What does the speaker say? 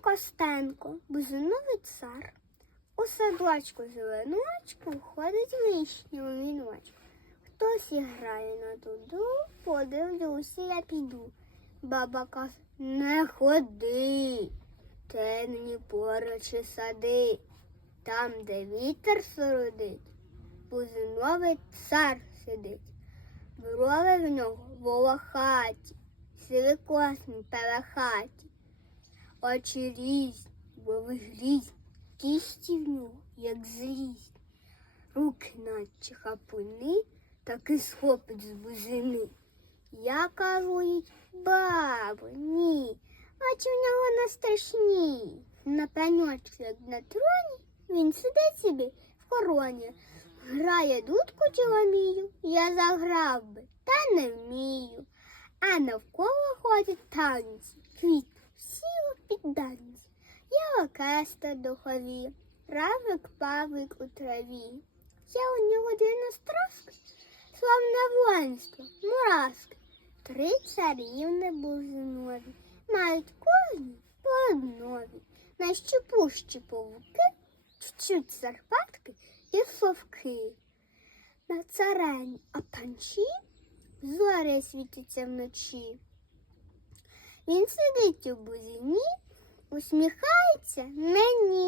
Костенко, бузиновий цар. У садочку зеленочку ходить вишня віночку. Хтось іграє на дуду, подивлюся, я піду. Баба каже, не ходи, темні порочі сади, там, де вітер сородить, бузиновий цар сидить. Брови в нього волохаті, сивикосні перехаті, очі різні, бови грізні, кісті в нього, як злізні, руки наче хапуни, так і схопить з бузини. Я кажу їй, бабу, ні, очі в нього не страшні. На пеньочку, як на троні, він сидить собі в короні. Грає дудку чоломію, я заграв би, та не вмію. А навколо ходять танці, квіти, підданці. Я оркестр духові, равик павик у траві. Я у нього дивна страшка, славне воїнство, мураски. Три царівни бузинові, мають кожні по однові. Найщепущі павуки, чуть зарпатки і совки. На царені, а панчі зорі світяться вночі. Він сидить у бузині, усміхається мені.